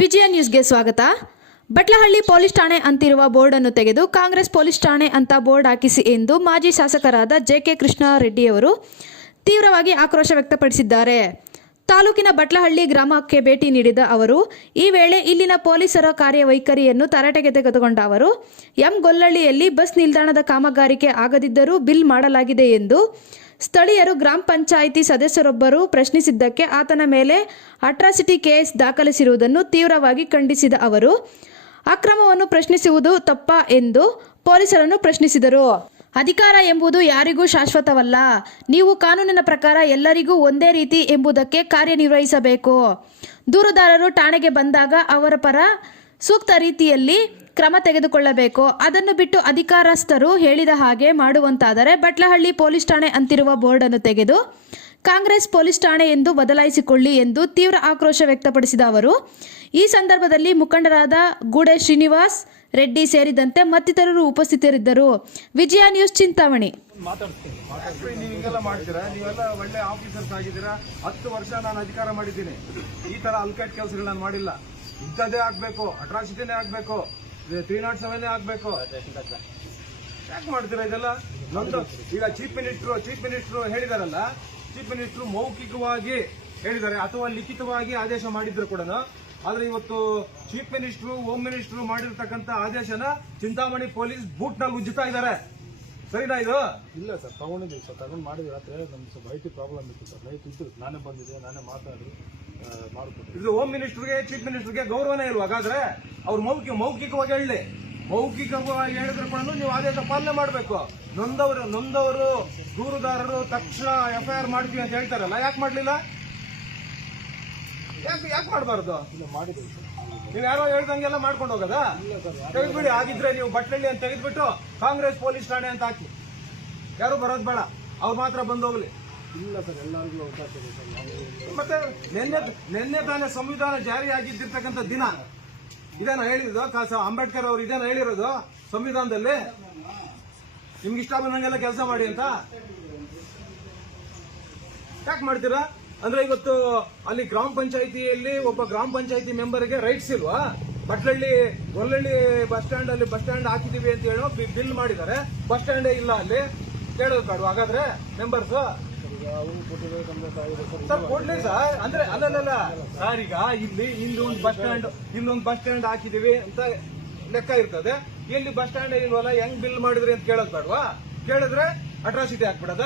ವಿಜಯ ನ್ಯೂಸ್ಗೆ ಸ್ವಾಗತ. ಬಟ್ಲಹಳ್ಳಿ ಪೊಲೀಸ್ ಠಾಣೆ ಅಂತಿರುವ ಬೋರ್ಡ್ ಅನ್ನು ತೆಗೆದು ಕಾಂಗ್ರೆಸ್ ಪೊಲೀಸ್ ಠಾಣೆ ಅಂತ ಬೋರ್ಡ್ ಹಾಕಿಸಿ ಎಂದು ಮಾಜಿ ಶಾಸಕರಾದ ಜೆ.ಕೆ. ಕೃಷ್ಣಾರೆಡ್ಡಿಯವರು ತೀವ್ರವಾಗಿ ಆಕ್ರೋಶ ವ್ಯಕ್ತಪಡಿಸಿದ್ದಾರೆ. ತಾಲೂಕಿನ ಬಟ್ಲಹಳ್ಳಿ ಗ್ರಾಮಕ್ಕೆ ಭೇಟಿ ನೀಡಿದ ಅವರು ಈ ವೇಳೆ ಇಲ್ಲಿನ ಪೊಲೀಸರ ಕಾರ್ಯವೈಖರಿಯನ್ನು ತರಾಟೆಗೆ ತೆಗೆದುಕೊಂಡ ಅವರು ಗೊಲ್ಲಳ್ಳಿಯಲ್ಲಿ ಬಸ್ ನಿಲ್ದಾಣದ ಕಾಮಗಾರಿಕೆ ಆಗದಿದ್ದರೂ ಬಿಲ್ ಮಾಡಲಾಗಿದೆ ಎಂದು ಸ್ಥಳೀಯರು ಗ್ರಾಮ ಪಂಚಾಯಿತಿ ಸದಸ್ಯರೊಬ್ಬರು ಪ್ರಶ್ನಿಸಿದ್ದಕ್ಕೆ ಆತನ ಮೇಲೆ ಅಟ್ರಾಸಿಟಿ ಕೇಸ್ ದಾಖಲಿಸಿರುವುದನ್ನು ತೀವ್ರವಾಗಿ ಖಂಡಿಸಿದ ಅವರು ಅಕ್ರಮವನ್ನು ಪ್ರಶ್ನಿಸುವುದು ತಪ್ಪಾ ಎಂದು ಪೊಲೀಸರನ್ನು ಪ್ರಶ್ನಿಸಿದರು. ಅಧಿಕಾರ ಎಂಬುದು ಯಾರಿಗೂ ಶಾಶ್ವತವಲ್ಲ. ನೀವು ಕಾನೂನಿನ ಪ್ರಕಾರ ಎಲ್ಲರಿಗೂ ಒಂದೇ ರೀತಿ ಎಂಬುದಕ್ಕೆ ಕಾರ್ಯನಿರ್ವಹಿಸಬೇಕು. ದೂರುದಾರರು ಠಾಣೆಗೆ ಬಂದಾಗ ಅವರ ಪರ ಸೂಕ್ತ ರೀತಿಯಲ್ಲಿ ಕ್ರಮ ತೆಗೆದುಕೊಳ್ಳಬೇಕು. ಅದನ್ನು ಬಿಟ್ಟು ಅಧಿಕಾರಸ್ಥರು ಹೇಳಿದ ಹಾಗೆ ಮಾಡುವಂತಾದರೆ ಬಟ್ಲಹಳ್ಳಿ ಪೊಲೀಸ್ ಠಾಣೆ ಅಂತಿರುವ ಬೋರ್ಡ್ ಅನ್ನು ತೆಗೆದು ಕಾಂಗ್ರೆಸ್ ಪೊಲೀಸ್ ಠಾಣೆ ಎಂದು ಬದಲಾಯಿಸಿಕೊಳ್ಳಿ ಎಂದು ತೀವ್ರ ಆಕ್ರೋಶ ವ್ಯಕ್ತಪಡಿಸಿದ ಅವರು ಈ ಸಂದರ್ಭದಲ್ಲಿ ಮುಖಂಡರಾದ ಗೂಡೆ ಶ್ರೀನಿವಾಸ್ ರೆಡ್ಡಿ ಸೇರಿದಂತೆ ಮತ್ತಿತರರು ಉಪಸ್ಥಿತರಿದ್ದರು. ವಿಜಯ ನ್ಯೂಸ್ ಚಿಂತಾಮಣಿ. ನೀವೆಲ್ಲ ಮಾಡ್ತೀರಾ, ನೀವೆಲ್ಲ ಒಳ್ಳೆ ಆಫೀಸರ್ಸ್ ಆಗಿದ್ದೀರಾ. 10 ವರ್ಷ ನಾನು ಅಧಿಕಾರ ಮಾಡಿದ್ದೀನಿ. ಈ ತರ ಅಲ್ಕಟ್ ಕೆಲಸಗಳು ನಾನು ಮಾಡಿಲ್ಲ. ಇಂಥದ್ದೇ ಆಗ್ಬೇಕು, ಅಟ್ರಾಸಿಟಿನೇ ಆಗ್ಬೇಕು, 307 ಆಗ್ಬೇಕು. ಯಾಕೆ ಮಾಡ್ತೀರಾ ಇದೆಲ್ಲ? ನಮ್ದು ಈಗ ಚೀಫ್ ಮಿನಿಸ್ಟರ್ ಹೇಳಿದಾರಲ್ಲ, ಚೀಫ್ ಮಿನಿಸ್ಟರ್ ಮೌಖಿಕವಾಗಿ ಹೇಳಿದ್ದಾರೆ ಅಥವಾ ಲಿಖಿತವಾಗಿ ಆದೇಶ ಮಾಡಿದ್ರು ಕೂಡ. ಆದ್ರೆ ಇವತ್ತು ಚೀಫ್ ಮಿನಿಸ್ಟರ್, ಹೋಮ್ ಮಿನಿಸ್ಟರ್ ಮಾಡಿರ್ತಕ್ಕಂಥ ಆದೇಶನ ಚಿಂತಾಮಣಿ ಪೊಲೀಸ್ ಬೂಟ್ ನಲ್ಲಿ ಉಜ್ಜುತ್ತಾ ಇದ್ದಾರೆ. ಸರಿನಾ ಇದು? ಇಲ್ಲ ಸರ್, ತಗೊಂಡಿದ್ದೀವಿ ಸರ್. ತಗೊಂಡು ಮಾಡಿದ್ರೆ ರಾತ್ರಿ ನಮ್ಗೆ ಸ್ವಲ್ಪ ಐಟಿ ಪ್ರಾಬ್ಲಮ್ ಇತ್ತು ಸರ್. ನೈಟ್ ಇದ್ದು ನಾನೇ ಬಂದಿದ್ದೆ, ನಾನೇ ಮಾತಾಡಿ ಮಾಡ್ಕೊಟ್ಟು. ಇದು ಹೋಮ್ ಮಿನಿಸ್ಟರ್ಗೆ, ಚೀಫ್ ಮಿನಿಸ್ಟರ್ಗೆ ಗೌರವನೇ ಇಲ್ವಾ? ಹಾಗಾದ್ರೆ ಅವ್ರು ಮೌಖಿಕವಾಗಿ ಹೇಳಿ, ಮೌಖಿಕವಾಗಿ ಹೇಳಿದ್ರು ಕೂಡ ನೀವು ಆದೇಶ ಪಾಲನೆ ಮಾಡಬೇಕು. ನೊಂದವರು ದೂರುದಾರರು ತಕ್ಷಣ FIR ಮಾಡ್ತೀವಿ ಅಂತ ಹೇಳ್ತಾರಲ್ಲ, ಯಾಕೆ ಮಾಡ್ಲಿಲ್ಲ? ಯಾಕೆ ಮಾಡಬಾರ್ದು? ಇಲ್ಲ, ಮಾಡಿದ್ದೀವಿ ಸರ್. ನೀವು ಯಾರೋ ಹೇಳ್ದಂಗೆಲ್ಲ ಮಾಡ್ಕೊಂಡು ಹೋಗದಾ? ತೆಗೆದ್ಬಿಡಿ. ಆಗಿದ್ರೆ ನೀವು ಬಟ್ಲಳ್ಳಿ ಅಂತ ತೆಗೆದ್ಬಿಟ್ಟು ಕಾಂಗ್ರೆಸ್ ಪೊಲೀಸ್ ಠಾಣೆ ಅಂತ ಹಾಕಿ. ಯಾರು ಬರೋದ್ ಬೇಡ, ಅವ್ರು ಮಾತ್ರ ಬಂದೋಗ್ಲಿ. ಇಲ್ಲ ಸರ್, ಎಲ್ಲರಿಗೂ ಅವಕಾಶ ಇದೆ ಸರ್. ಮತ್ತೆ ನಿನ್ನೆ ತಾನೇ ಸಂವಿಧಾನ ಜಾರಿ ಆಗಿದ್ದಿರ್ತಕ್ಕಂಥ ದಿನ ಇದೇನ ಹೇಳಿರೋದು? ಅಂಬೇಡ್ಕರ್ ಅವರು ಇದೇನ ಹೇಳಿರೋದು ಸಂವಿಧಾನದಲ್ಲಿ? ನಿಮ್ಗೆ ಇಷ್ಟ ಬಂದಂಗೆಲ್ಲ ಕೆಲಸ ಮಾಡಿ ಅಂತ ಯಾಕೆ ಮಾಡ್ತೀರಾ? ಅಂದ್ರೆ ಇವತ್ತು ಅಲ್ಲಿ ಗ್ರಾಮ ಪಂಚಾಯಿತಿಯಲ್ಲಿ ಒಬ್ಬ ಗ್ರಾಮ ಪಂಚಾಯಿತಿ ಮೆಂಬರ್ಗೆ ರೈಟ್ಸ್ ಇಲ್ವಾ? ಗೊಲ್ಲಳ್ಳಿ ಬಸ್ ಸ್ಟ್ಯಾಂಡ್ ಹಾಕಿದೀವಿ ಅಂತ ಹೇಳೋ ಬಿಲ್ ಮಾಡಿದ್ದಾರೆ, ಬಸ್ ಸ್ಟ್ಯಾಂಡೇ ಇಲ್ಲ ಅಲ್ಲಿ. ಕೇಳೋದು ಕಾಡು ಹಾಗಾದ್ರೆ ಮೆಂಬರ್ಸ್ ಸರ್ ಕೊಡ್ಲಿ ಸರ್. ಅಂದ್ರೆ ಅಲ್ಲಲ್ಲ ಸರ್, ಈಗ ಇಲ್ಲೊಂದು ಬಸ್ ಸ್ಟ್ಯಾಂಡ್ ಹಾಕಿದೀವಿ ಅಂತ ಲೆಕ್ಕ ಇರ್ತದೆ. ಇಲ್ಲಿ ಬಸ್ ಸ್ಟ್ಯಾಂಡ್ ಇಲ್ವಲ್ಲ, ಹೆಂಗ್ ಬಿಲ್ ಮಾಡಿದ್ರಿ ಅಂತ ಕೇಳೋದು ಬೇಡವಾ? ಕೇಳಿದ್ರೆ ಅಟ್ರಾಸಿಟಿ ಹಾಕ್ಬಿಡದ?